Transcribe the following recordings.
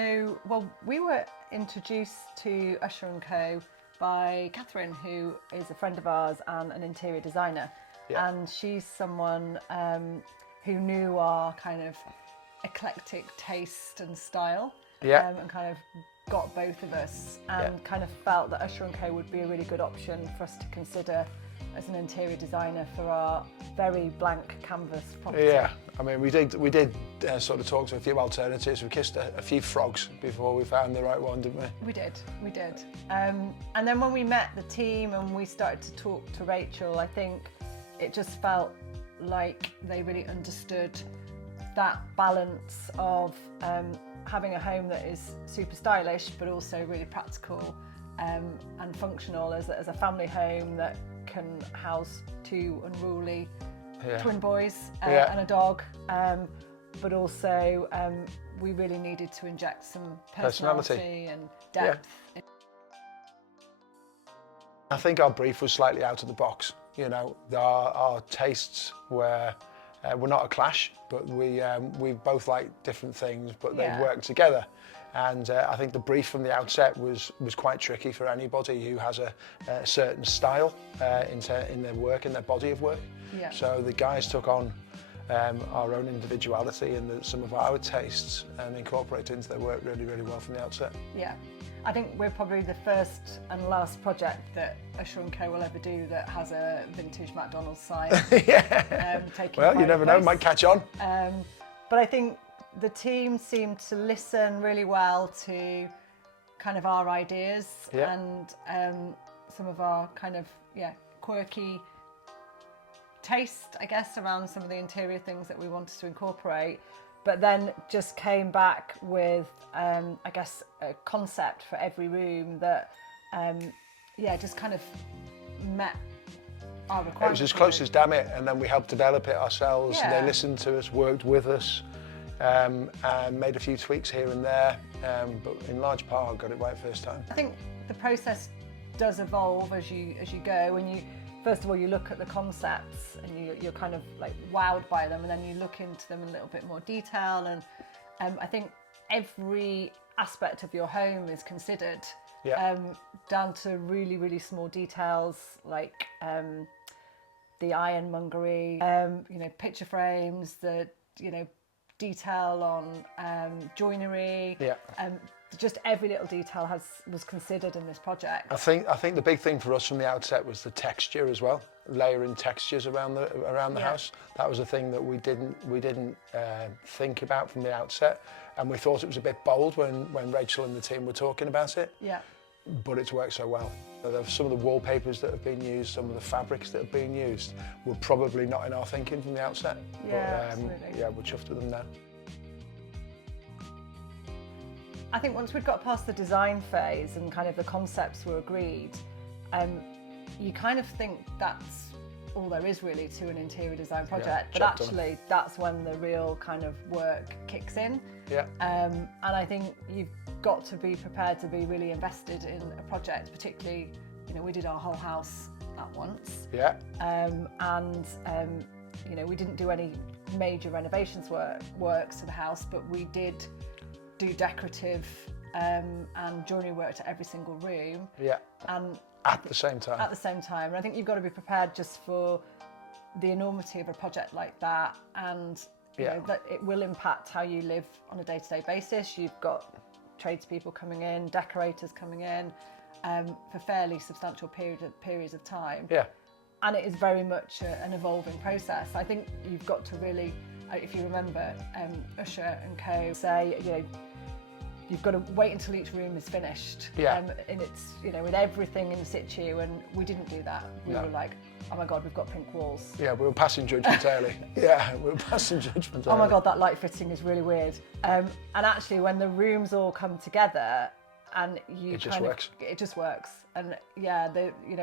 So, well, we were introduced to Usher Co by Catherine, who is a friend of ours and an interior designer. Yeah. And she's someone who knew our kind of eclectic taste and style, Yeah. and kind of got both of us, and Yeah. kind of felt that Usher Co would be a really good option for us to consider as an interior designer for our very blank canvas property. Yeah, I mean, we did sort of talk to a few alternatives. We kissed a few frogs before we found the right one, didn't we? We did. And then when we met the team and we started to talk to Rachel, I think it just felt like they really understood that balance of having a home that is super stylish but also really practical and functional as a family home that can house two unruly twin boys and a dog, but also we really needed to inject some personality and depth. Yeah. I think our brief was slightly out of the box. You know, our tastes were not a clash, but we both like different things, but they work together. And I think the brief from the outset was quite tricky for anybody who has a certain style in their work, in their body of work. Yeah. So the guys took on our own individuality and some of our tastes and incorporated into their work really, really well from the outset. Yeah. I think we're probably the first and last project that Usher Co will ever do that has a vintage McDonald's sign. Yeah. Well, you never know, might catch on. But I think the team seemed to listen really well to kind of our ideas and some of our kind of quirky taste, I guess, around some of the interior things that we wanted to incorporate. But then just came back with, I guess, a concept for every room that, just kind of met our requirements. It was as close as damn it, and then we helped develop it ourselves. Yeah. They listened to us, worked with us, and made a few tweaks here and there, but in large part got it right first time. I think the process does evolve as you go, and first of all, you look at the concepts and you're kind of like wowed by them, and then you look into them in a little bit more detail. And I think every aspect of your home is considered, down to really, really small details like the ironmongery, picture frames, the detail on joinery. Yeah. Just every little detail was considered in this project. I think the big thing for us from the outset was the texture as well, layering textures around the house. That was a thing that we didn't think about from the outset, and we thought it was a bit bold when Rachel and the team were talking about it. Yeah. But it's worked so well. Some of the wallpapers that have been used, some of the fabrics that have been used were probably not in our thinking from the outset. Yeah, absolutely. Yeah, we're chuffed with them now. I think once we'd got past the design phase and kind of the concepts were agreed, you kind of think that's all there is really to an interior design project. But actually, that's when the real kind of work kicks in. Yeah. And I think you've got to be prepared to be really invested in a project, particularly, we did our whole house at once. Yeah. We didn't do any major renovations works to the house, but we did do decorative and joinery work to every single room. Yeah. And at the same time. At the same time. And I think you've got to be prepared just for the enormity of a project like that, and that it will impact how you live on a day-to-day basis. You've got tradespeople coming in, decorators coming in for fairly substantial periods of time. Yeah. And it is very much an evolving process. I think you've got to really, if you remember, Usher and Co say, you've got to wait until each room is finished. Yeah. And it's, with everything in situ, and we didn't do that. We were like, oh my God, we've got pink walls. Yeah, we were passing judgment early. Yeah, we were passing judgment early. Oh my God, that light fitting is really weird. And actually, when the rooms all come together, and it just works. And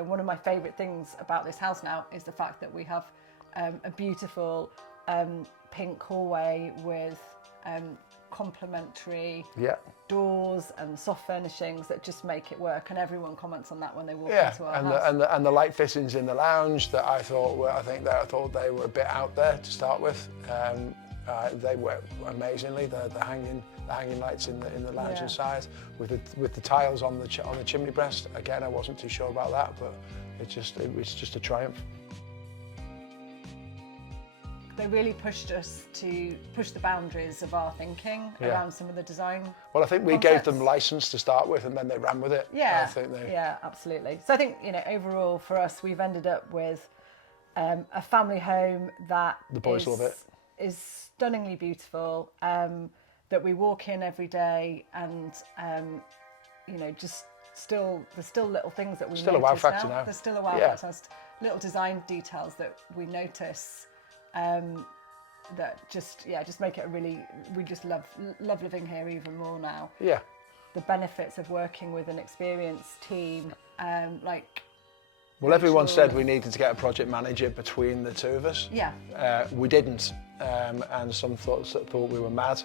one of my favourite things about this house now is the fact that we have a beautiful pink hallway with complementary doors and soft furnishings that just make it work, and everyone comments on that when they walk into our house. And the light fittings in the lounge that I thought they were a bit out there to start with, They work amazingly. The hanging lights in the lounge inside, with the tiles on the chimney breast. Again, I wasn't too sure about that, but it was just a triumph. They really pushed us to push the boundaries of our thinking around some of the design. Well, I think we gave them license to start with, and then they ran with it. Yeah, I think yeah, absolutely. So I think, you know, overall for us, we've ended up with a family home that the boys love it. Is stunningly beautiful. That we walk in every day, and you know, just there's still little things that we still a wow factor now. There's still a wow factor. Little design details that we notice. That just make it we just love living here even more now. Yeah. The benefits of working with an experienced team, Well, everyone said we needed to get a project manager between the two of us. Yeah. We didn't, and some thought we were mad.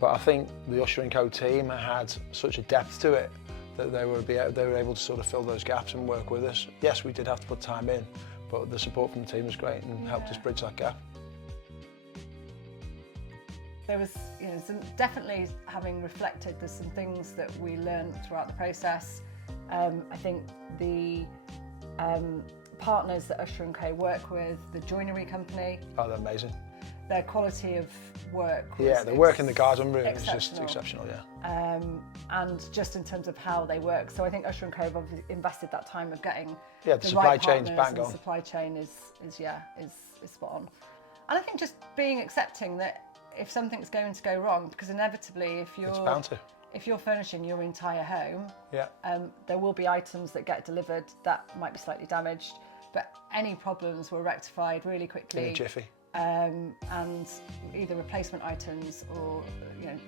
But I think the Usher Co team had such a depth to it that they were able to sort of fill those gaps and work with us. Yes, we did have to put time in, but the support from the team was great and helped us bridge that gap. There was, you know, definitely, having reflected, there's some things that we learned throughout the process. I think the partners that Usher Co work with, the joinery company. Oh, they're amazing. Their quality of work. The work in the garden room is just exceptional, yeah. And just in terms of how they work. So I think Usher Co have invested that time of getting the supply chain's bang on. The supply chain is spot on. And I think just being accepting that if something's going to go wrong, because inevitably if you're furnishing your entire home, there will be items that get delivered that might be slightly damaged, but any problems were rectified really quickly. In a jiffy. And either replacement items or, you know,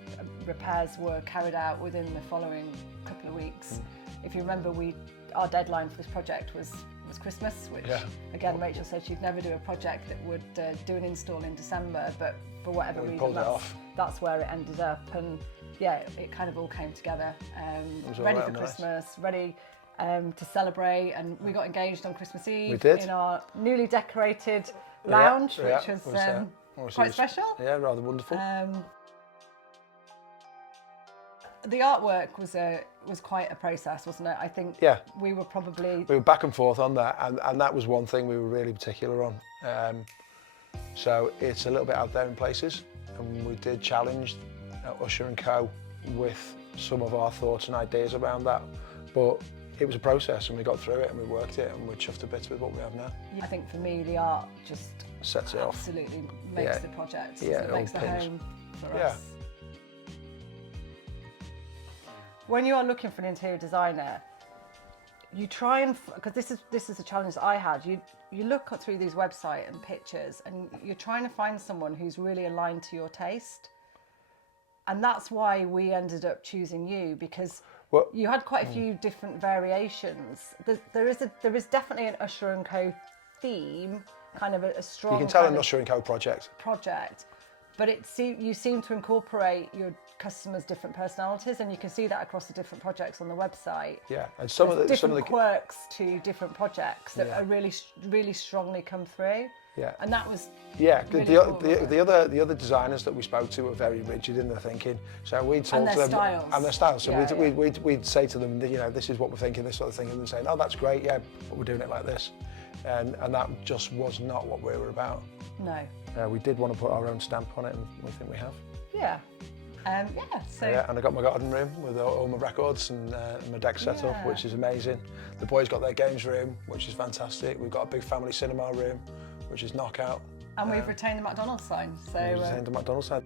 repairs were carried out within the following couple of weeks. If you remember, our deadline for this project was Christmas, which again, Rachel said she'd never do a project that would do an install in December, but for whatever reason that's where it ended up, and it kind of all came together. Ready for Christmas, ready to celebrate, and we got engaged on Christmas Eve in our newly decorated lounge, which was quite special. Yeah, rather wonderful. The artwork was quite a process, wasn't it? I think we were back and forth on that, and that was one thing we were really particular on. So it's a little bit out there in places, and we did challenge Usher Co with some of our thoughts and ideas around that, but it was a process, and we got through it and we worked it, and we're chuffed to bits with what we have now. I think for me, the art just sets it off. Absolutely makes the project. It makes the home for us. When you are looking for an interior designer, you try and, because this is a challenge that I had, you look through these website and pictures, and you're trying to find someone who's really aligned to your taste. And that's why we ended up choosing you, because you had quite a few different variations. There is definitely an Usher Co theme, kind of a strong. You can tell an Usher Co project. But you seem to incorporate your customers' different personalities, and you can see that across the different projects on the website. Yeah, and some of the quirks to different projects that are really strongly come through. Yeah, and that was really the other designers that we spoke to were very rigid in their thinking. So we'd talk to them and their styles. So we'd say to them, you know, this is what we're thinking, this sort of thing, and they'd say, oh, that's great, yeah, but we're doing it like this, and that just was not what we were about. No. We did want to put our own stamp on it, and we think we have. Yeah. And I got my garden room with all my records and my deck set up, which is amazing. The boys got their games room, which is fantastic. We've got a big family cinema room, which is knockout. And we've retained the McDonald's sign. So we've retained the McDonald's sign.